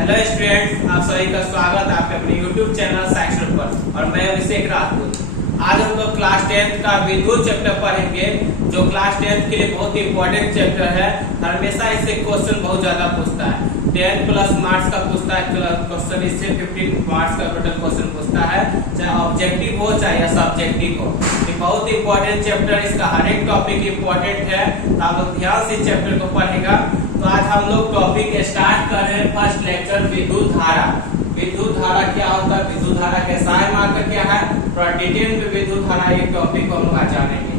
Hello students, आप सभी का स्वागत है आपके अपने YouTube चैनल साइंस पर। और मैं अभिषेक राजपूत। आज हम लोग क्लास 10th का विद्युत चैप्टर पढ़ेंगे, जो क्लास 10th के लिए बहुत ही इंपॉर्टेंट चैप्टर है। हमेशा इससे क्वेश्चन बहुत ज्यादा पूछता है। 10 प्लस मार्क्स का पूछता है क्वेश्चन, इससे 15 मार्क्स का टोटल क्वेश्चन पूछता है, चाहे ऑब्जेक्टिव हो चाहे सब्जेक्टिव हो। ये बहुत ही इंपॉर्टेंट चैप्टर, इसका हर एक टॉपिक इंपॉर्टेंट है। आप लोग ध्यान से चैप्टर को पढ़ेगा। तो आज हम लोग टॉपिक स्टार्ट कर रहे हैं। फर्स्ट लेक्चर विद्युत धारा। विद्युत धारा क्या होता है, विद्युत धारा के साइन मार्कर क्या है, थोड़ा डिटेल में विद्युत धारा एक टॉपिक को हम लोग आज जानेंगे।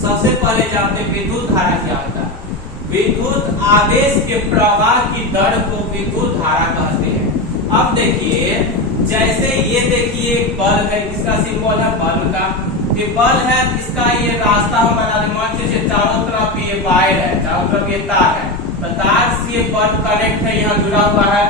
सबसे पहले जानते हैं विद्युत धारा क्या होता है। विद्युत आवेश के प्रवाह की दर को विद्युत धारा कहते हैं। अब देखिए, जैसे ये देखिए एक बल्ब है, इसका सिंबल है बल्ब का। ये बल्ब है, इसका ये रास्ता हम बना दें। मान लीजिए चारों तरफ ये वायर है, चारों तरफ ये तार है, तो तार से ये बल्ब कनेक्ट है, यहाँ जुड़ा हुआ है।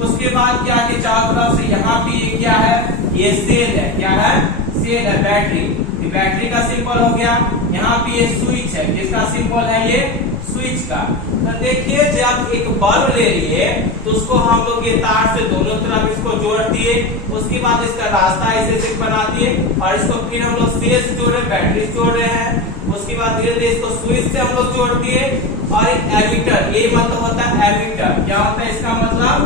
उसके बाद क्या कि चारों तरफ से यहाँ पे ये क्या है, ये सेल है। क्या है? सेल है, बैटरी। बैटरी का सिंबल हो गया। यहाँ पे ये स्विच है, जिसका सिंबल है ये स्विच का। तो देखिए, जब एक बल्ब ले लिए तो उसको हम लोग ये तार से दोनों तरफ इसको जोड़ दिए। उसके बाद इसका रास्ता ऐसे बना दिए और इसको फिर हम लोग सेल से जोड़ रहे, बैटरी से जोड़ रहे हैं। उसके बाद धीरे धीरे इसको स्विच से हम लोग जोड़ दिए। और एमीटर, ये मतलब होता है एमीटर। क्या होता है इसका मतलब?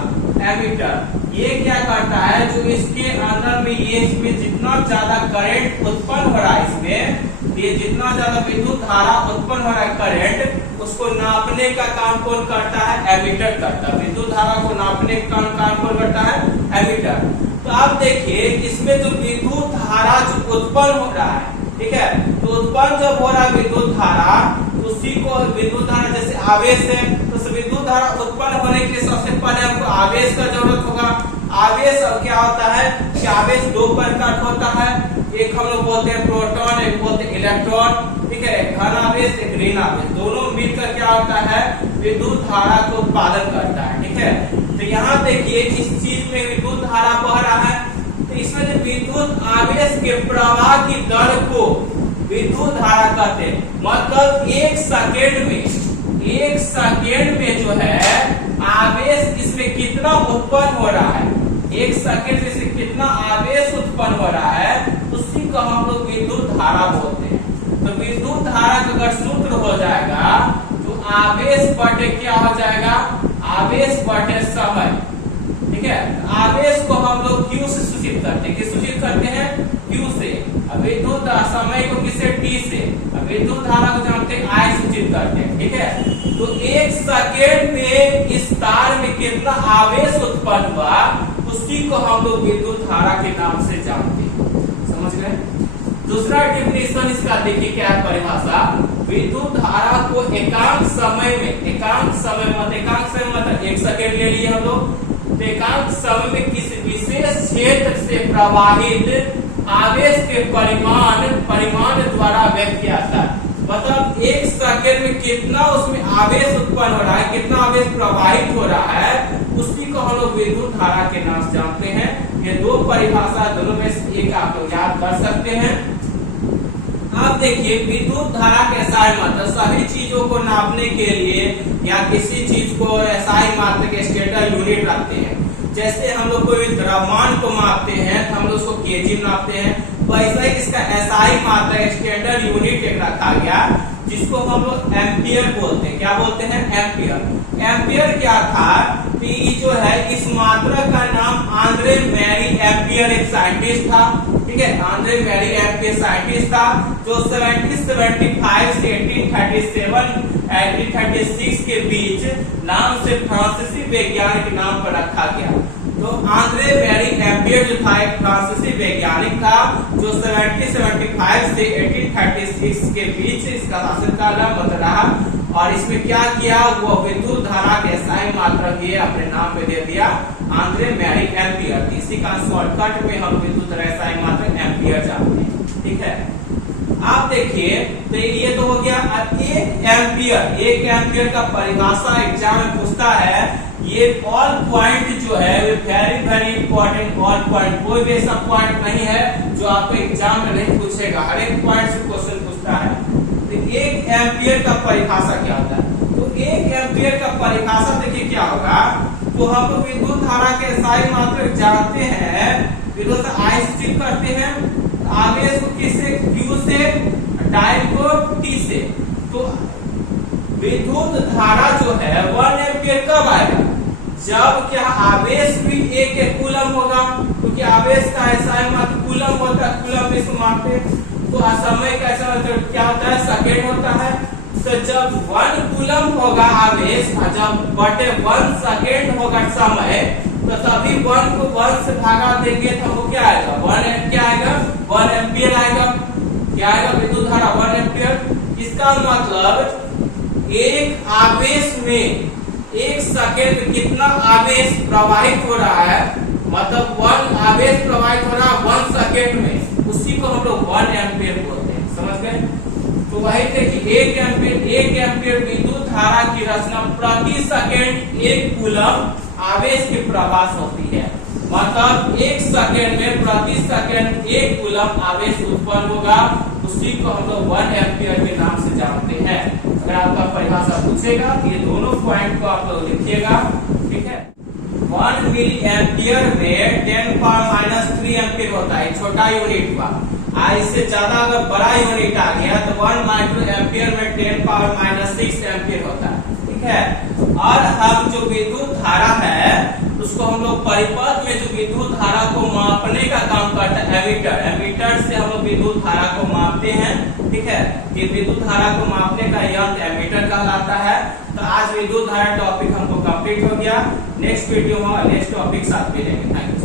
एमीटर। ये क्या करता है, जो इसके अंदर में ये इसमें जितना ज्यादा करंट उत्पन्न हो रहा है, इसमें ये जितना ज्यादा विद्युत धारा उत्पन्न हो रहा है करंट, उसको नापने का काम कौन करता है? एमीटर करता है। विद्युत धारा को नापने का काम कौन करता है? एमीटर। तो आप देखिए, इसमें जो विद्युत धारा जो उत्पन्न हो रहा है, ठीक है, तो उत्पन्न जब हो रहा है विद्युत धारा, उसी को विद्युत धारा, जैसे आवेश है, तो विद्युत धारा उत्पन्न होने के लिए सबसे पहले हमको आवेश का जरूरत होगा। आवेश अब क्या होता है कि आवेश दो प्रकार का होता है। एक हम लोग बोलते हैं प्रोटॉन, एक बोलते हैं इलेक्ट्रॉन, ठीक है। घन आवेश, एक ऋण आवेश, दोनों मिलकर क्या होता है, विद्युत धारा को उत्पादन करता है, ठीक है। तो यहाँ देखिए, इस चीज में विद्युत धारा बह रहा है, तो इसमें जो विद्युत आवेश के प्रवाह की दर को विद्युत धारा कहते हैं। मतलब एक सेकेंड में जो है आवेश इसमें कितना उत्पन्न हो रहा है, एक सेकेंड में से कितना आवेश उत्पन्न हो रहा है, उसी को हम लोग विद्युत धारा बोलते हैं। तो विद्युत धारा का अगर सूत्र हो जाएगा तो आवेश बटे क्या हो जाएगा, आवेश बटे समय, ठीक है। आवेश को हम लोग Q से सूचित करते हैं। किस सूचित करते हैं? Q से। विद्युत समय को किससे? T से। विद्युत धारा को जानते हैं I सूचित करते हैं, ठीक है। तो एक सेकेंड में इस तार में कितना आवेश उत्पन्न हुआ, उसी को हम लोग विद्युत धारा के नाम से जानते हैं। समझ गए? दूसरा डेफिनेशन इसका देखिए क्या है परिभाषा। विद्युत धारा को एकांक समय मतलब एक सेकेंड ले लिए हम लोग, एकांक समय में किसी विशेष क्षेत्र से प्रवाहित आवेश के परिमाण द्वारा व्यक्त किया जाता है। मतलब एक सेकेंड में कितना उसमें आवेश उत्पन्न हो रहा है, कितना आवेश प्रवाहित हो रहा है, उसी को हम लोग विद्युत धारा के नाम से जानते हैं। ये दो परिभाषा, दोनों में से एक आप लोग याद कर सकते हैं। अब देखिए, विद्युत धारा के SI मात्रक, सभी चीजों को नापने के लिए या किसी चीज को SI मात्रक के स्टेटर यूनिट रखते हैं। जैसे हम लोग कोई द्रव्यमान को मापते हैं तो हम लोग उसको केजी नापते हैं, वैसा ही इसका SI मात्रक स्टैंडर्ड यूनिट एक रखा गया, जिसको हम लोग एम्पियर बोलते हैं। क्या बोलते हैं? एम्पियर। एम्पियर क्या था कि जो है इस मात्रक का नाम आंद्रे मैरी एम्पियर एक साइंटिस्ट था, ठीक है। आंद्रे मैरी एम्पियर साइंटिस्ट था, जो 1775 से 1836 के बीच नाम से फ्रांसीसी वैज्ञानिक नाम पर रखा गया। तो आंद्रे मैरी एम्पियर जो था एक फ्रांसीसी वैज्ञानिक था, जो 1775 से 1836 के बीच इसका शासनकाल रहा। और इसमें क्या किया, वो विद्युत धारा के SI मात्रक ये अपने नाम पे दे दिया, आंद्रे मैरी एम्पियर। इसी का शॉर्टकट में हम विद्युत धारा SI मात्रक एम्पियर जानते हैं, ठीक है। आप देखिए, तो ये तो हो गया। अब एक एम्पियर का परिभाषा एग्जाम में पूछता है। ये ऑल पॉइंट जो है वेरी इंपॉर्टेंट ऑल पॉइंट, कोई भी ऐसा पॉइंट नहीं है जो आपको एग्जाम में नहीं पूछेगा, हर एक पॉइंट से क्वेश्चन पूछता है। तो एक एम्पियर का परिभाषा क्या होता है? तो एक एम्पियर का परिभाषा देखिए क्या होगा, तो हम लोग विद्युत धारा के SI मात्रक जानते हैं, विद्युत I से चिन्ह करते हैं, आवेश को किससे, Q से, डायोड को T से। तो विद्युत धारा जो है 1 एम्पीयर कब आएगा, जब क्या आवेश भी 1 कूलम होगा, क्योंकि आवेश का SI मात्रक कूलम होता है, कूलम में इसको मापते हैं। तो समय का ऐसा मतलब क्या होता है, सेकेंड होता है। तो जब 1 कूलम होगा आवेश, जब बटे 1 सेकेंड होगा समय, तो तभी 1 को 1 से भागा देंगे तो हमको क्या आएगा, 1 एम्पीयर आएगा। क्या आएगा, विद्युत धारा 1 एम्पीयर। इसका मतलब एक आवेश में 1 सेकेंड में कितना आवेश प्रवाहित हो रहा है, मतलब 1 आवेश प्रवाहित हो रहा है 1 सेकेंड में, उसी को हम लोग 1 एम्पीयर बोलते हैं। समझ गए। तो वही थे कि 1 एम्पीयर विद्युत धारा की रचना प्रति सेकेंड 1 कूलम आवेश की प्रवाह होती है। मतलब 1 सेकेंड में प्रति सेकेंड 1 कूलम आवेश उत्पन्न होगा, उसी को हम लोग 1 एम्पीयर के नाम से जानते हैं। अगर आपका परिभाषा पूछेगा तो ये दोनों पॉइंट को आप लोग लिखिएगा, ठीक है। 1 मिली एम्पियर में 10⁻³ एम्पीयर होता है, छोटा यूनिट हुआ। इससे ज्यादा अगर बड़ा यूनिट आ गया तो 1 माइक्रो एम्पीयर में 10⁻6 एम्पीयर होता है, ठीक है। और हम जो विद्युत धारा है उसको हम लोग परिपथ में जो विद्युत धारा को मापने का काम करता है एमीटर से हम लोग विद्युत धारा को मापते हैं, ठीक है। ये विद्युत धारा को मापने का यंत्र एमीटर कहलाता है। तो आज विद्युत धारा टॉपिक हमको कंप्लीट हो गया। नेक्स्ट वीडियो में नेक्स्ट टॉपिक साथ मिलेंगे। Thank you.